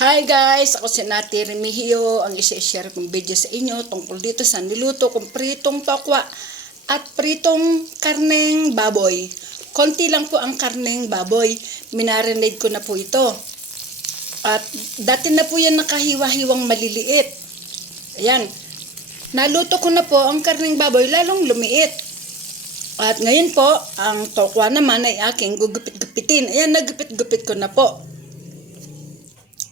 Hi guys! Ako si Nati Remigio. Ang isi-share kong video sa inyo tungkol dito sa niluto kong pritong tokwa at pritong karneng baboy. Konti lang po ang karneng baboy. Minarinade ko na po ito. At dati na po yan nakahiwa-hiwang maliliit. Ayan. Naluto ko na po ang karneng baboy lalong lumiit. At ngayon po, ang tokwa naman ay aking gugupit-gupitin. Ayan, nagupit-gupit ko na po.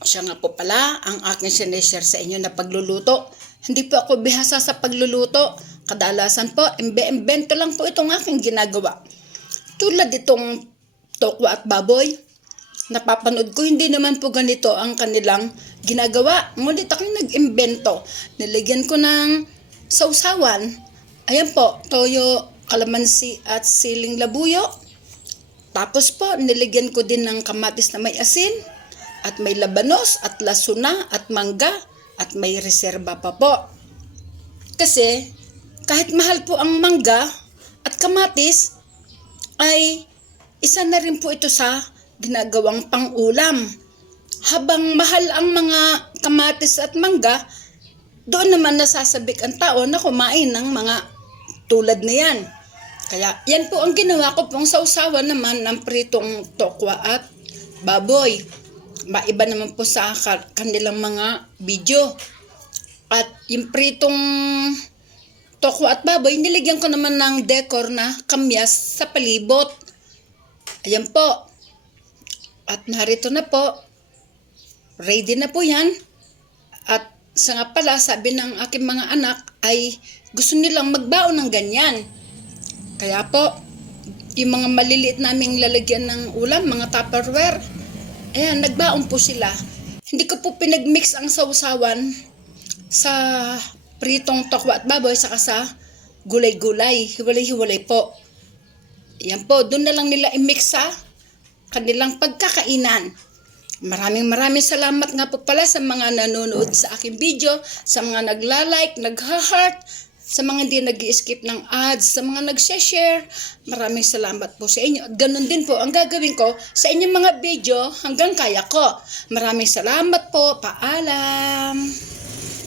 Siya nga po pala ang aking sineshare sa inyo na pagluluto. Hindi po ako bihasa sa pagluluto. Kadalasan po, imbe-imbento lang po itong aking ginagawa. Tulad itong tokwa at baboy. Napapanood ko, hindi naman po ganito ang kanilang ginagawa. Ngunit ako nag-imbento. Nilagyan ko ng sausawan. Ayan po, toyo, kalamansi at siling labuyo. Tapos po, niligyan ko din ng kamatis na may asin at may labanos at lasuna at mangga at may reserba pa po. Kasi kahit mahal po ang mangga at kamatis ay isa na rin po ito sa ginagawang pangulam. Habang mahal ang mga kamatis at mangga, doon naman nasasabik ang tao na kumain ng mga tulad na yan. Kaya yan po ang ginawa ko pong sausawan naman ng pritong tokwa at baboy. Maiba naman po sa ka- kanilang mga video. At yung pritong tokwa at baboy, nilagyan ko naman ng decor na kamyas sa palibot. Ayan po. At narito na po. Ready na po yan. At sa nga pala, sabi ng aking mga anak ay gusto nilang magbaon ng ganyan. Kaya po, yung mga maliliit naming lalagyan ng ulam, mga tupperware, ayan, nagbaon po sila. Hindi ko po pinagmix ang sausawan sa pritong tokwa at baboy saka sa gulay-gulay. Hiwalay-hiwalay po. Yan po, doon na lang nila i-mix sa kanilang pagkakainan. Maraming maraming salamat nga po pala sa mga nanonood sa aking video, sa mga nagla-like, nagha-heart, sa mga hindi nag skip ng ads, sa mga nag-share. Maraming salamat po sa inyo. At ganun din po ang gagawin ko sa inyong mga video hanggang kaya ko. Maraming salamat po. Paalam!